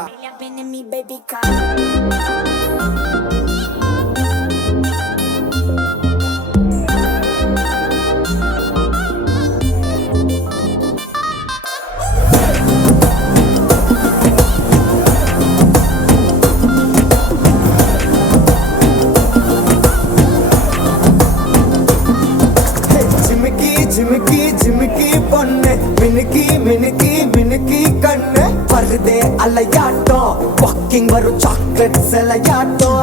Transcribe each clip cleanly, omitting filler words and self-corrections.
Been in me, baby, come. झिमकी झिमकी பொண்ணு மினுக்கி மினுக்கி மினுக்கி கண்ணு வருதே அலையாட்டம் வாக்கிங் வரும் சாக்லேட் செலையாட்டம்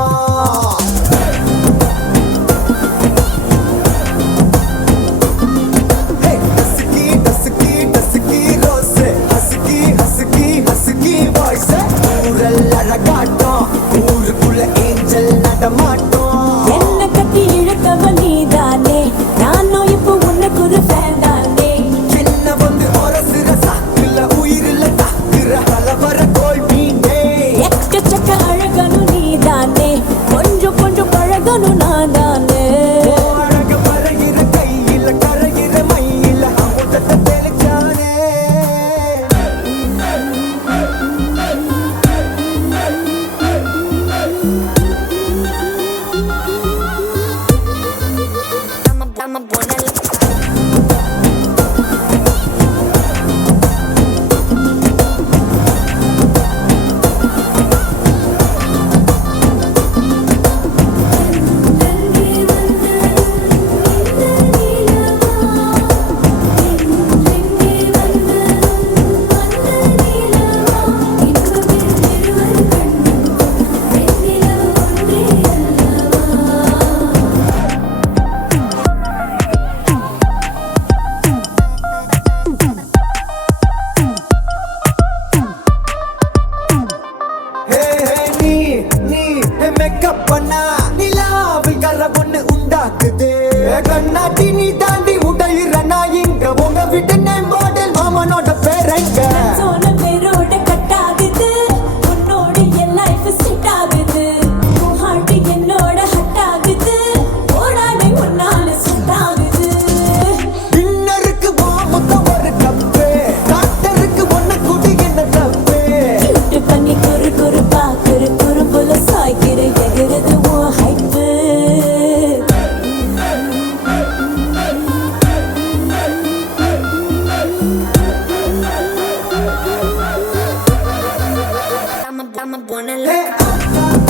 ஊருக்குள்ள ஏஞ்சல் நடமாட்டோம் என்ன கட்டி இழுத்தவ நீதானே நானும் இப்போ உனக்கு ஒரு ஃபேன் தானே என்ன வந்து ஒரசுற சாக்குல உயிரில தாக்குற பலவர கோல் மீனே எக்கச்சக்க அழகனும் நீதானே கொஞ்சம் கொஞ்சம் பழகனும் நான் தானே அழக பறகிற கையில கரைகிற மயில அமுதத்தை தெளிச்சானே I'm a buena மேக்கப் பண்ணா நிலாவில் கரவுன்னு உண்டாக்குது கண்ணாட்டி நீ தாண்டி உடையிற நான் இங்க உங்க வீட்டு நேம் மாடல் மாமனோட பேரங்க சோன பேரோட கட் ஆகுது உன்னோட என் லைஃப் செட் ஆகுது உன் ஹார்ட் என்னோட ஹட் ஆகுது ஓடானே உன்னால செட் ஆகுது டின்னருக்கு முத்தம் ஒரு கப்பு டாக்டருக்கு ஒண்ணு குடி என்ன தப்பு கியூட் பண்ணி குறு குறு பாக்குற குறும்புல சாய்க்கிற எகிறது உன் hype I'm a buena Hey,